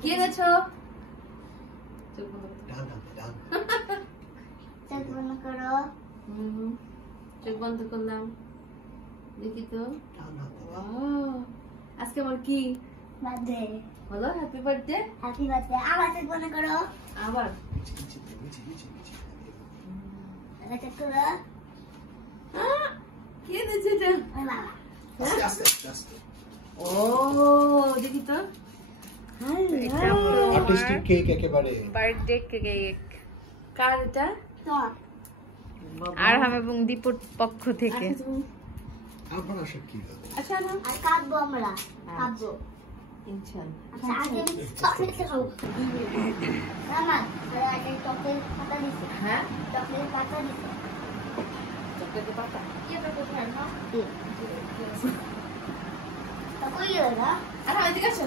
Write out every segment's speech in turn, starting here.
কি এনেছো? চোখ বন্ধ করো। চোখ বন্ধ করলাম, দেখি তো। আজকে আমার কি বার্থডে? বলো হ্যাপি বার্থডে। Happy birthday. আবার চোখ বন্ধ করো। আবার চোখ করো। কি এনেছে এটা? ও দেখি তো। আর্টিস্টিক কেক একেবারে। Birthday cake. কার এটা? আর আমি এবং দীপুর পক্ষ থেকে। আবার আসে কি হবে? আচ্ছা না আর কাটবো আমরা। কাটবো। ইনশাআল্লাহ। আচ্ছা আগে চকলেট খাবো। মামা, আগে চকলেট পাতা দিছে। হ্যাঁ চকলেট পাতা দিছে। চকলেটের পাতা। কি এটা কোথায় না? তা কই গেল না? আর এদিকে আসো।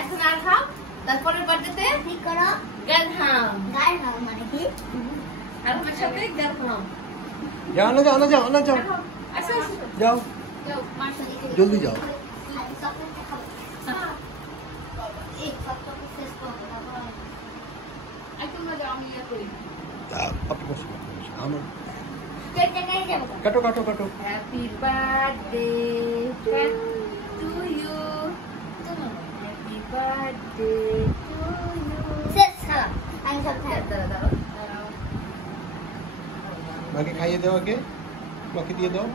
এখন আর খাও, তারপরের বার্থডেতে ঠিক করো। গান হাম। গায়ের নাম মানে কি? আর আমার সাথে গান হাম। যাও না যাও না যাও না যাও আসো আসো যাও যাও মাসি। জলদি যাও। চকলেট খাবো। এই চকলেট শেষ করো তারপর এখন না যাও, আমি ইয়া করি। আপনি বসুন আমার কেকটা নিয়ে যাবো। কাটো কাটো কাটো। Happy birthday to you. Happy birthday to you. শেষ খাওয়া। আমি সব খাই। দাঁড়াও দাঁড়াও দাঁড়াও। মাকে খাইয়ে দাও আগে, মাকে দিয়ে দাও।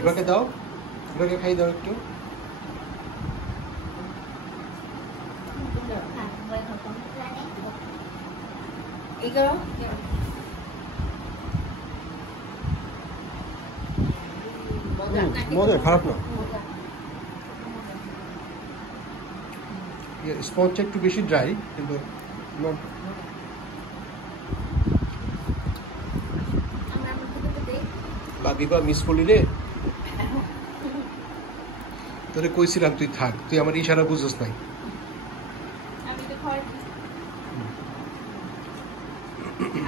এবারকে দাও, এবারকে খাইয়ে দাও একটু। এই করো। মজা খারাপ না। স্পঞ্জটা একটু বেশি ড্রাই কিন্তু বিবা মিস করলি রে। তোরে কইছিলাম তুই থাক, তুই আমার ইশারা বুঝছস নাই। আমি তো খাই।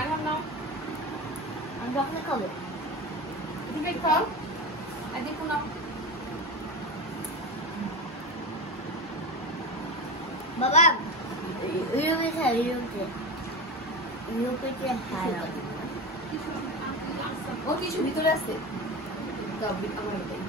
আর নাও। আমি চকলেট খাবো। তুমি খাও। আর দেখো না। বাবা ইউরোপে খাই। ইউরোপে খাই। ও কিছু ভিতরে আছে। দাও আমার এটাই।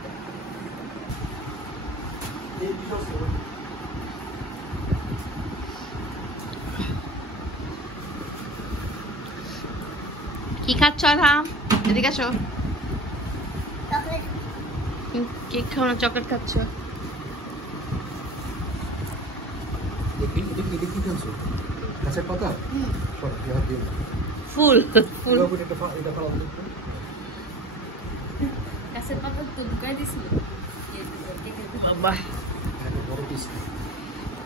কি খাচ্ছ আরাম? এদিকে আসো। চকলেট। কেক খাও না, চকলেট খাচ্ছ? দেখি দেখি দেখি খাচ্ছো গাছের পাতা। ফুল ফুল। এটা খাওয়া গাছের পাতা তো ঢুকাই দিছিল। বাবা বড় পিস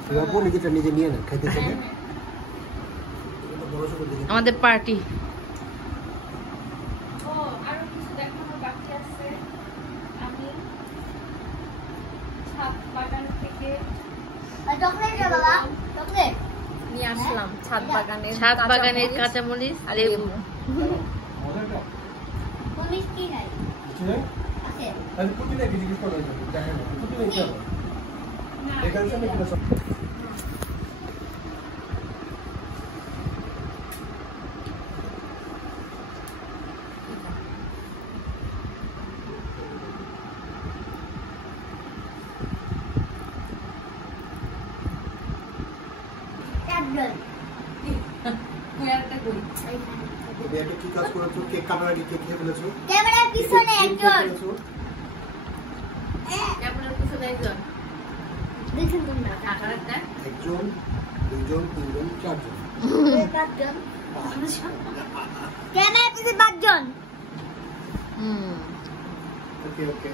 তুই আপু নিজেটা নিজে নিয়ে না খাইতে চাইলে। আমাদের পার্টি। ও আরো কিছু দেখানো বাকি আছে। আমি ছাদ বাগান থেকে চকলেট না বাবা। চকলেট। নিয়ে আসলাম ছাদ বাগানের কাঁচামরিচ, লেবু। মরিচ কি নাই? আছে। আমি পুটি নাকি জিজ্ঞেস করলাম দেখেন পুটি নাকি হবে এখানে সামনে কিনা সব ট্যাবলেট। তুই একটা কই। তুমি একটা কি কাজ করেছো? কেক কাটার আগে কেক খেয়ে ফেলেছো? ক্যামেরার পিছনে একজন। ক্যামেরার পিছনে একজন। দেখুন তোমরা। টাকার একটা। একজন, দুইজন, তিনজন, চারজন। পাঁচজন। ক্যামেরার পিছনে পাঁচজন। ওকে ওকে